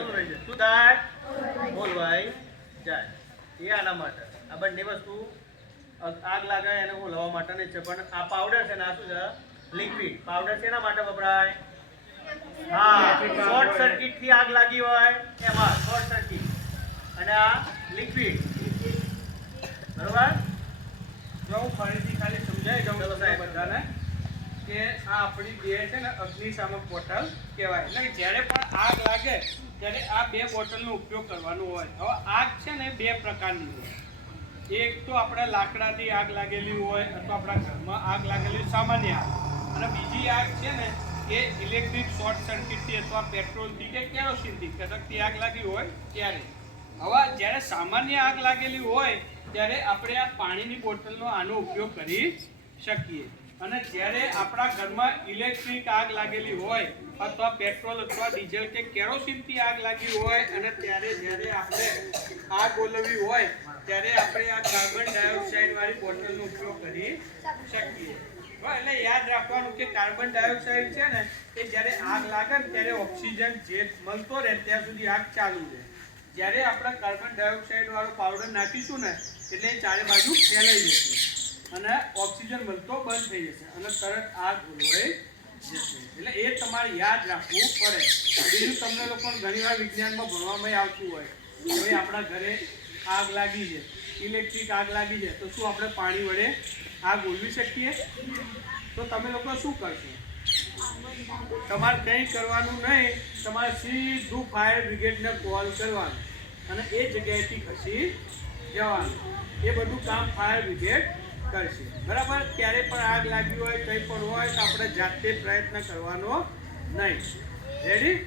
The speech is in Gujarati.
શું થાય? ઓલવાઈ જાય. એ આના માટે આ બંને વસ્તુ આગ લાગે એને ઓલવવા માટે નહીં છે. પણ આ પાવડર છે ને આ શું છે? લિક્વિડ. પાવડર શેના માટે વપરાય? હા, શોર્ટ સર્કિટ થી આગ લાગી હોય એમાં શોર્ટ સર્કિટ. અને આ લિક્વિડ. બરોબર? જો હું ફરીથી ખાલી સમજાવી દઉં બધાને કે આ આપણી બે છે ને અગ્નિશામક બોટલ કહેવાય. એટલે જ્યારે પણ આગ લાગે ત્યારે આ બે બોટલનો ઉપયોગ કરવાનો હોય. હવે આગ છે ને બે પ્રકારની હોય. એક તો આપણે લાકડાથી આગ લાગેલી હોય અથવા આપણા ઘરમાં આગ લાગેલી સામાન્ય આગ, અને બીજી આગ છે ને એ ઇલેક્ટ્રિક શોર્ટ સર્કિટથી અથવા પેટ્રોલથી કે કેરોસીનથી કડકથી આગ લાગી હોય ત્યારે. હવે જ્યારે સામાન્ય આગ લાગેલી હોય ત્યારે આપણે આ પાણીની બોટલનો આનો ઉપયોગ કરી શકીએ. અને જ્યારે આપણા ઘરમાં ઇલેક્ટ્રિક આગ લાગેલી હોય અથવા પેટ્રોલ અથવા ડીઝલ કે કેરોસીનથી આગ લાગી હોય અને ત્યારે જ્યારે આપણે આગ ઓલવવી હોય ત્યારે આપણે આ કાર્બન ડાયોક્સાઇડ વાળી બોટલનો ઉપયોગ કરી શકીએ. એટલે યાદ રાખવાનું કે કાર્બન ડાયોક્સાઇડ છે ને એ જ્યારે આગ લાગે ને ત્યારે ઓક્સિજન જે મળતો રહે ત્યાં સુધી આગ ચાલુ રહે. જ્યારે આપણે કાર્બન ડાયોક્સાઇડ વાળો પાવડર નાખીશું ને એટલે ચારે બાજુ ફેલાઈ જશે અને ઓક્સિજન મળતો બંધ થઈ જશે અને તરત આગ ઓલવાઈ જશે. એટલે એ તમારે યાદ રાખવું પડે. બીજું તમને લોકોને ઘણીવાર વિજ્ઞાનમાં ભણવામાં આવતું હોય કે ભાઈ આપણા ઘરે આગ લાગી છે, ઇલેક્ટ્રિક આગ લાગી છે, તો શું આપણે પાણી વડે આગ ઓલવી શકીએ? તો તમે લોકો શું કરશો? તમારે કંઈ કરવાનું નહીં, તમારે સીધું ફાયર બ્રિગેડને કોલ કરવાનો અને એ જગ્યાએથી ખસી જવાનું. એ બધું કામ ફાયર બ્રિગેડ કરશે. બરાબર? ક્યારે પણ આગ લાગી હોય કંઈ પણ હોય તો આપણે જાતે પ્રયત્ન કરવાનો નહીં. રેડી?